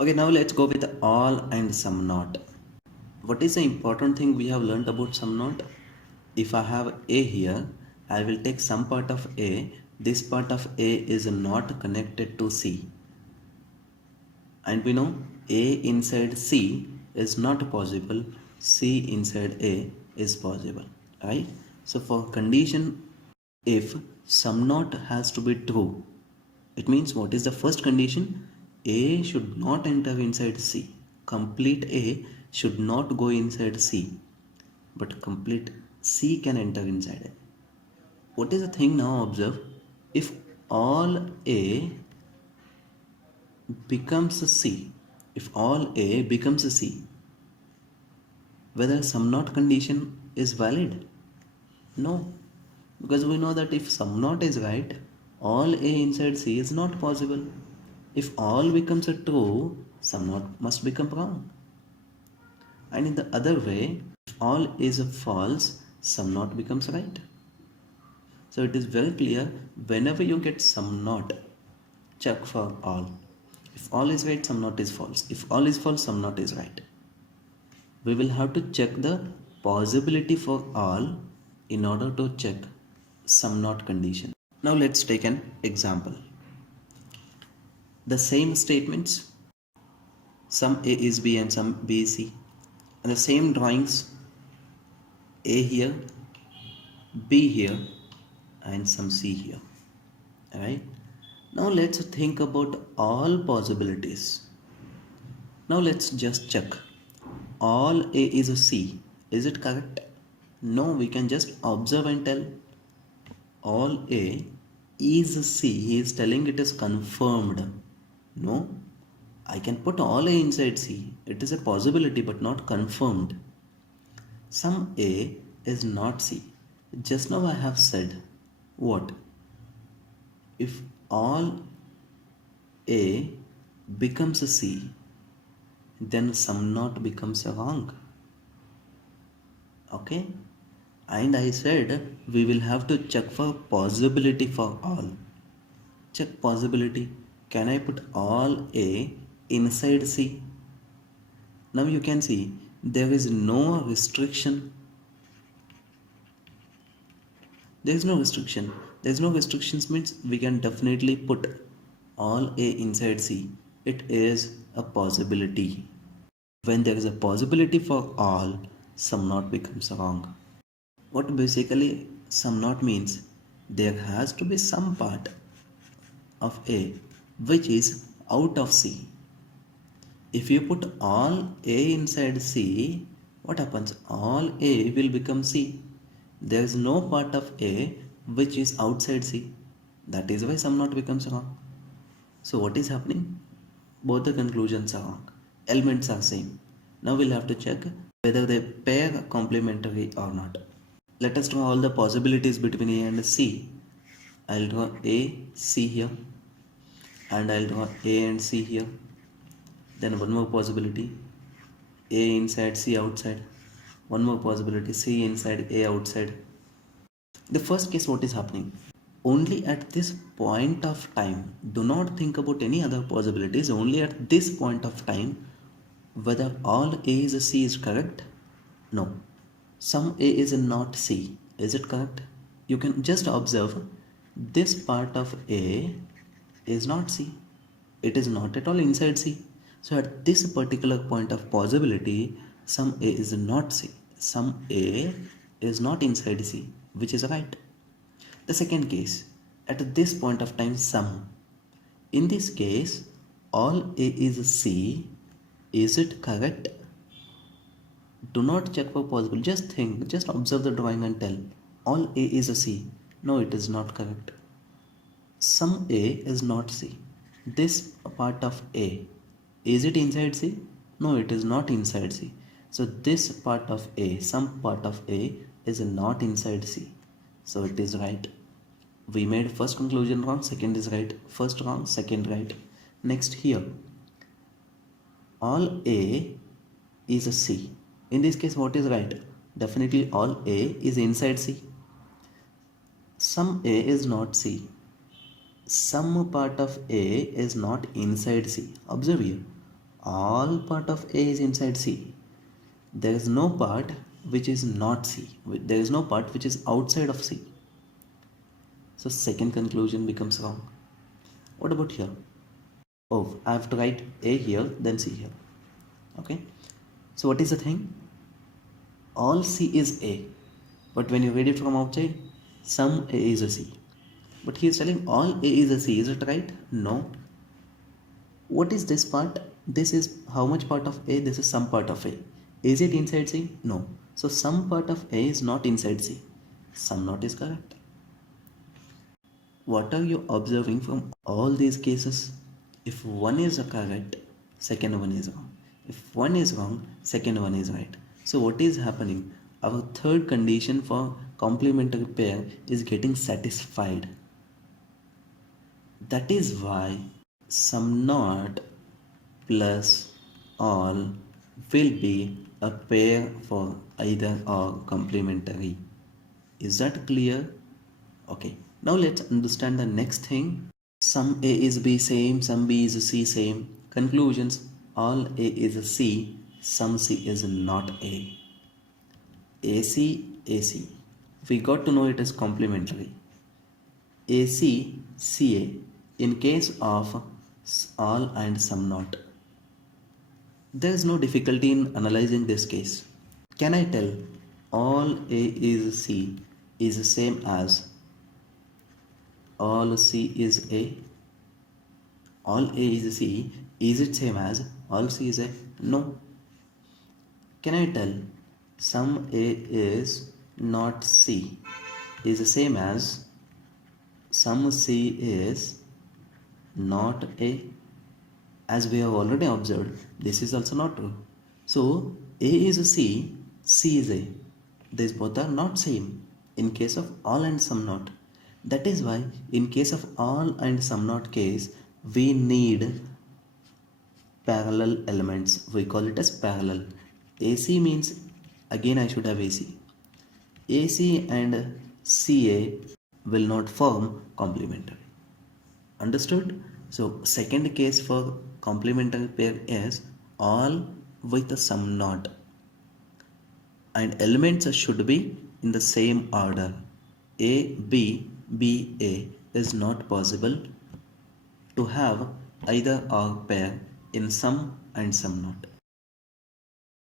Okay, now let's go with all and some not. What is the important thing we have learned about some not? If I have A here, I will take some part of A. This part of A is not connected to C. And we know A inside C is not possible. C inside A is possible. Right? So for condition if sum not has to be true, it means what is the first condition? A should not enter inside C. Complete A should not go inside C, but complete C can enter inside A. What is the thing now? Observe, if all A becomes a C, if all A becomes a C, whether sum not condition is valid? No, because we know that if sum not is right, all A inside C is not possible. If all becomes a true, sum not must become wrong. And in the other way, if all is a false, sum not becomes right. So it is very clear, whenever you get sum not, check for all. If all is right, sum not is false. If all is false, sum not is right. We will have to check the possibility for all in order to check sum not condition. Now let's take an example. The same statements, some A is B and some B is C, and the same drawings, A here, B here, and some C here. Alright. Now let's think about all possibilities. Now let's just check. All A is a C. Is it correct? No, we can just observe and tell. All A is a C. He is telling it is confirmed. No, I can put all A inside C. It is a possibility but not confirmed. Some A is not C. Just now I have said what? If all A becomes a C, then sum not becomes a wrong. Okay? And I said we will have to check for possibility for all. Check possibility. Can I put all A inside C? Now you can see there is no restriction. There is no restriction. There is no restrictions means we can definitely put all A inside C. It is a possibility. When there is a possibility for all, sum not becomes wrong. What basically sum not means? There has to be some part of A which is out of C. If you put all A inside C, what happens? All A will become C. There is no part of A which is outside C. That is why sum not becomes wrong. So what is happening? Both the conclusions are wrong. Elements are same. Now we'll have to check whether they pair complementary or not. Let us draw all the possibilities between A and C. I'll draw A, C here, and I'll draw A and C here. Then one more possibility, A inside, C outside. One more possibility, C inside, A outside. The first case, what is happening? Only at this point of time, do not think about any other possibilities. Only at this point of time, whether all A is a C is correct? No. Some A is not C. Is it correct? You can just observe this part of A is not C. It is not at all inside C. So at this particular point of possibility, some A is not C. Some A is not inside C, which is right. The second case, at this point of time, some. In this case, all A is C. Is it correct? Do not check for possible. Just think, just observe the drawing and tell. All A is a C. No, it is not correct. Some A is not C. This part of A, is it inside C? No, it is not inside C. So this part of A, some part of A is not inside C. So it is right. We made first conclusion wrong, second is right. First wrong, second right. Next here, all A is a C. In this case, what is right? Definitely all A is inside C. Some A is not C. Some part of A is not inside C. Observe here. All part of A is inside C. There is no part which is not C. There is no part which is outside of C. So second conclusion becomes wrong. What about here? Oh, I have to write A here, then C here. Okay. So what is the thing? All C is A. But when you read it from outside, some A is a C. But he is telling all A is a C. Is it right? No. What is this part? This is how much part of A? This is some part of A. Is it inside C? No. So some part of A is not inside C. Some not is correct. What are you observing from all these cases? If one is correct, second one is wrong. If one is wrong, second one is right. So what is happening? Our third condition for complementary pair is getting satisfied. That is why some not plus all will be a pair for either or complementary. Is that clear? Okay. Now let's understand the next thing. Some A is B same, some B is C same. Conclusions. All A is C, some C is not A. AC, AC. We got to know it is complementary. AC, CA in case of all and some not. There is no difficulty in analyzing this case. Can I tell all A is C is the same as all C is A? All A is C, is it same as all C is A? No. Can I tell some A is not C is the same as some C is not A? As we have already observed, this is also not true. So A is a C, C is A. These both are not same in case of all and some not. That is why in case of all and some not case, we need parallel elements. We call it as parallel. AC means, again I should have AC. AC and CA will not form complementary. Understood? So second case for complementary pair is all with a some not, and elements should be in the same order. A B B A is not possible to have either or pair in some and some not.